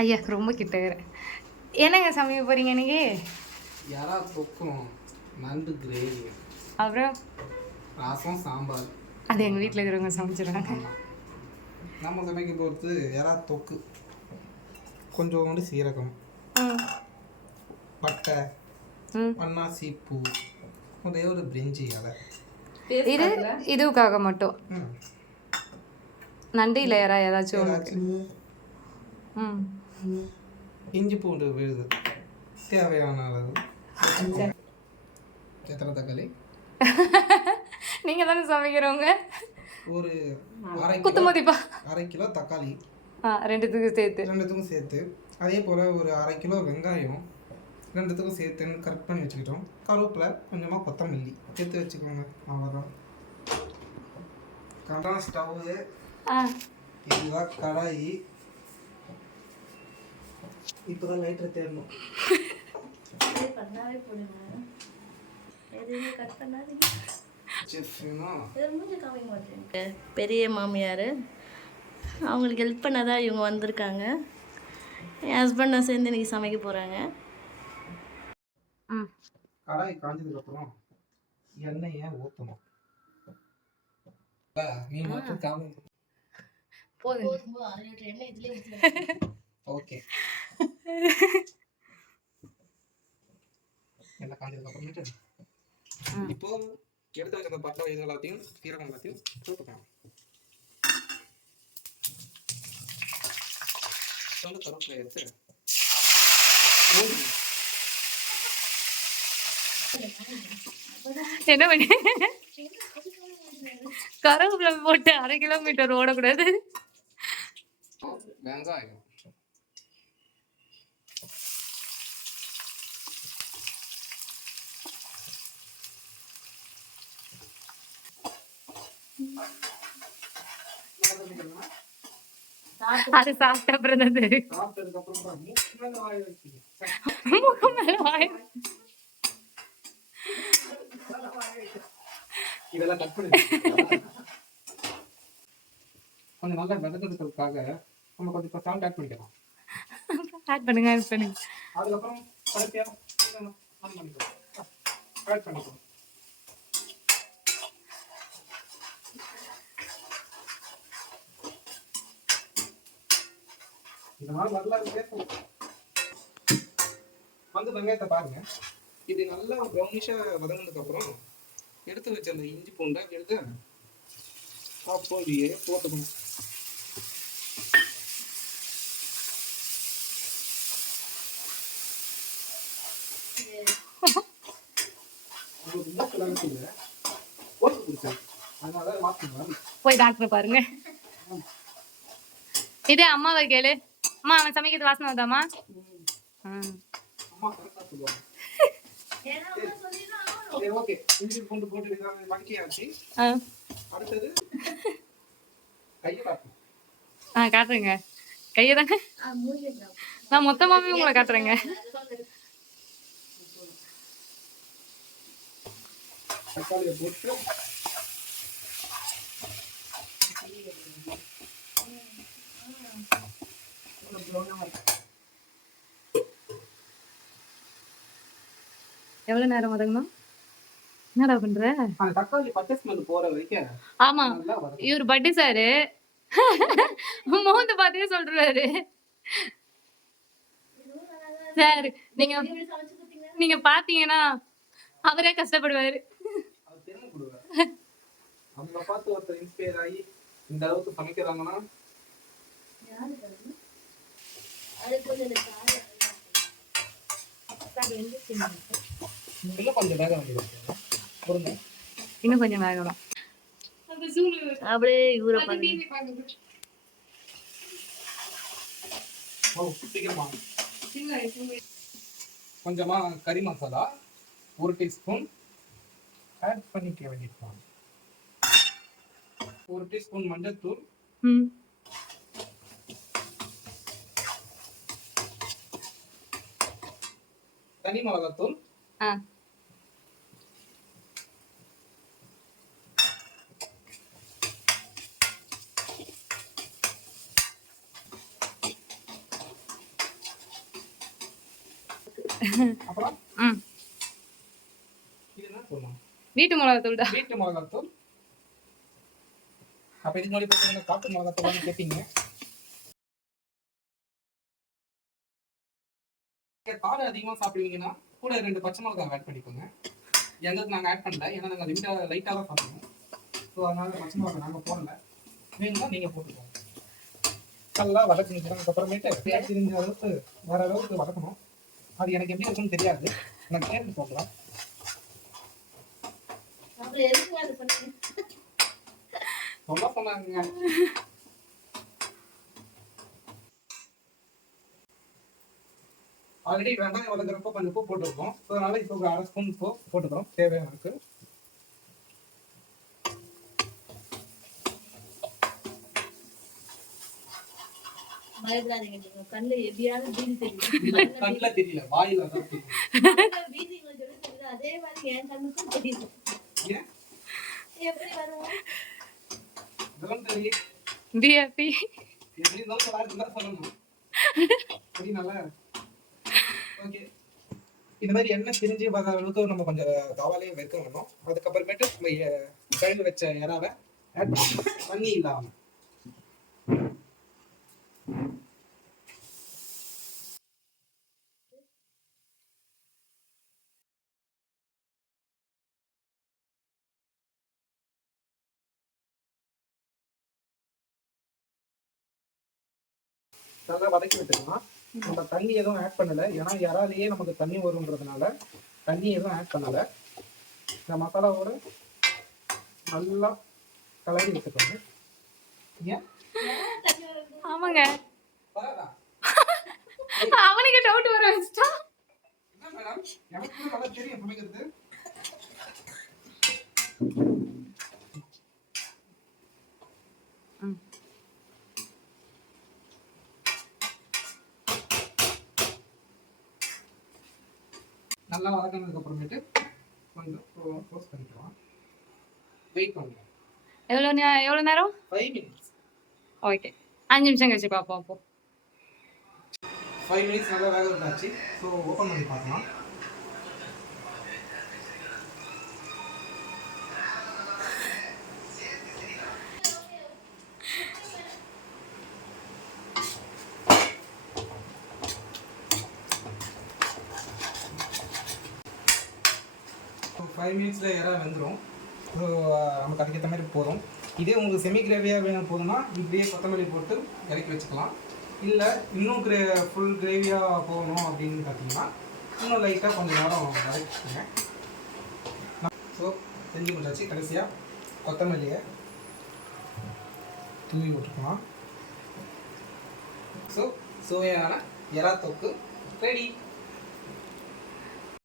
ஐயா ரொம்ப கிட்ட என்னங்க சமைக்க போறீங்க இன்னைக்கு? யாரா தொக்கும் நண்டு கிரேவி, அப்புறம் ரசம், சாம்பார். அது எங்கள் வீட்டில் இருக்கிறவங்க சமைச்சிடுறாங்க. நம்ம சமைக்க போகிறது யாரா தொக்கு, கொஞ்சோண்டு சீரகம், பட்டை, அன்னாசி பூ, ஒரே ஒரு பிரிஞ்சி இலை. இது இதுக்காக மட்டும் நண்டு இல்லை யாரா ஏதாச்சும் ஒன்று. இஞ்சி பூண்டு விழுது தேவையான அளவு. எத்தனை தக்காளி? நீங்கள் தானே சமைக்கிறவங்க. ஒரு அரை கிலோ தக்காளி, ரெண்டுத்துக்கும் சேர்த்து. அதே போல் ஒரு அரை கிலோ வெங்காயம் ரெண்டுத்துக்கும் சேர்த்து கரெக்ட் பண்ணி வச்சுக்கிட்டோம். கருவேப்பிலை, கொஞ்சமாக கொத்தமல்லி சேர்த்து வச்சுக்கோங்க. அவ்வளோதான். கடாய் ஸ்டவ்வு, இதுதான் கடாயி. இப்போதான் லைட்டர் தேடணும். பெரிய மாமியார் அவங்களுக்கு ஹெல்ப் பண்ணதான் இவங்க வந்திருக்காங்க. என் ஹஸ்பண்ட் நான் சேர்ந்து இன்னைக்கு சமைக்க போகிறாங்க. கடாய் காஞ்சதுக்கப்புறம் எண்ணெயை ஊற்றணும். ஓகே, எண்ணெய் காஞ்சதுக்கப்புறமேட்டு இப்போ எடுத்து வச்ச அந்த பட்டை இது எல்லாத்தையும் சீரகம் எல்லாத்தையும் போட்டுக்கலாம். கருவேப்பிலை எடுத்து என்ன பண்ணி கருவேப்பிலை போட்டு 1/2 கிலோமீட்டர் ஓடக்கூடாது. வெங்காயம், அது சாப்பிட்ட அப்புறம் தான் தெரியும். முகம் மேல வாய் இதெல்லாம் கட் பண்ணி கொஞ்சம் நல்லா வெதக்கிறதுக்காக நம்ம கொஞ்சம் சால்ட் ஆட் பண்ணிக்கலாம். ஆட் பண்ணுங்க. அதுக்கப்புறம் கடைசியா ஆட் பண்ணிக்கலாம். இதனால நல்லா பேசணும். வந்து வெங்காயத்தை பாருங்க, இது நல்லா ப்ரௌனிஷா வதங்கினதுக்கு அப்புறம் எடுத்து வச்ச அந்த இஞ்சி பூண்டை எடுத்து அப்படியே போட்டுக்கணும். போய் டாக்டர் பாருங்க. இதே அம்மாவை கேளு. அம்மா அவன் சமைக்கிறது வாசனை வந்தாமா? காட்டுறேங்க கையை தாங்க. நான் மொத்தமாவே உங்களை காட்டுறேங்க. தக்காளியை போட்டு எவ்வளவு நேரம் வதங்கணும்? என்னடா பண்ற? தக்காளி பச்சை ஸ்மெல் போற வரைக்கும். ஆமா, இவர் பட்டி சாரு மோந்து பார்த்தே சொல்றாரு. சார் நீங்க பாத்தீங்கன்னா அவரே கஷ்டப்படுவாரு. அவங்க பார்த்து ஒருத்தர் இன்ஸ்பயர் ஆகி இந்த அளவுக்கு சமைக்கிறாங்கன்னா இன்னும் கொஞ்சம் வேகணும். அப்படியே இவரை கொஞ்சமா கறி மசாலா 1 டீஸ்பூன் ஆட் பண்ணிக்க வேண்டியிருக்கோம். 1 டீஸ்பூன் மஞ்சள் தூள், தனி மிளகாத்தூள், அப்புறம் ம் இது என்ன சொல்லலாம், வீட்டு மிளகாத்தூள் தான். வீட்டு மிளகாத்தூள். அப்ப இதுக்கு முன்னாடி பார்த்தீங்கன்னா காட்டு மிளகாத்தூள் கேட்பீங்க. காரம் அதிகமாக சாப்பிடுவீங்கன்னா கூட 2 பச்சை மிளகாய் ஆட் பண்ணிக்கோங்க. எங்களுக்கு நாங்கள் ஆட் பண்ணல, ஏன்னா நாங்கள் லிமிட்டாக லைட்டாக தான் சாப்பிடுவோம். ஸோ அதனால பச்சை மிளகாய் நாங்கள் போடல. வேணும்னா நீங்கள் போட்டுக்கோங்க. நல்லா வதக்கினதுக்கப்புறமேட்டு தெரிஞ்ச அளவுக்கு வேற அளவுக்கு வதக்கணும். அது எனக்கு எப்படி இருக்குன்னு தெரியாது, நான் கேட்டு சொல்கிறேன். சொல்ல சொன்னாங்க. ஆல்ரெடி வெங்காயம் வதங்குறப்போ கொஞ்சம் உப்பு போட்டுருக்கோம். ஸோ அதனால இப்போ ஒரு 1/2 ஸ்பூன் உப்பு போட்டுக்கிறோம் தேவையானதுக்கு. கண்ணுல தெரியல, வாயில தான் தெரியும். அதே மாதிரி என் கண்ணுக்கும் தெரியுது. ஏன் எப்படி வருவோம்? இதெல்லாம் தெரியும். டிஆர்டி எப்படி இருந்தாலும் சொல்லணும். சரிங்களா? ஓகே, இந்த மாதிரி எண்ணெய் பிரிஞ்சு வர அளவுக்கு நம்ம கொஞ்சம் தவாலையும் வைக்க வேணும். அதுக்கப்புறமேட்டு நம்ம கழுவி வச்ச இறாவை ஆட் பண்ணி தண்ணி இல்லாம நல்லா வதக்கி விட்டுக்கலாம். நம்ம தண்ணி எதுவும் ஆட் பண்ணலை, ஏன்னா இறாலையே நமக்கு தண்ணி வரும்ன்றதுனால தண்ணி எதுவும் ஆட் பண்ணலை. இந்த மசாலாவோட நல்லா கலரி விட்டுக்கோங்க. ஏன் ஆமாங்க, அவனுக்கு டவுட் வர வச்சுட்டா. என்ன மேடம், எனக்கு நல்லா தெரியும் சமைக்கிறது. நல்லா வதக்கினதுக்கு அப்புறமேட்டு கொஞ்சம் க்ளோஸ் பண்ணிக்கலாம். வெயிட் பண்ணுங்க. எவ்வளோ நேரம்? 5 minutes. ஓகே, 5 நிமிஷம் கழிச்சு பார்ப்போம். அப்போ 5 minutes நல்லா வேக விட்டாச்சு. ஸோ ஓப்பன் பண்ணி பார்க்கலாம். ஸோ 5 minutes இறா வெந்துடும். ஸோ நமக்கு அதுக்கேற்ற மாதிரி போதும். இதே உங்களுக்கு செமி கிரேவியாக வேணும் போதும்னா இப்படியே கொத்தமல்லி போட்டு இறக்கி வச்சுக்கலாம். இல்லை இன்னும் ஃபுல் கிரேவியாக போகணும் அப்படின்னு பார்த்தீங்கன்னா இன்னும் லைட்டாக கொஞ்சம் நேரம் வதக்கிக்கோங்க. ஸோ செஞ்சு முடிச்சாச்சு. கடைசியாக கொத்தமல்லியை தூவி விட்டுக்கலாம். ஸோ சுவையான இறா தொக்கு ரெடி.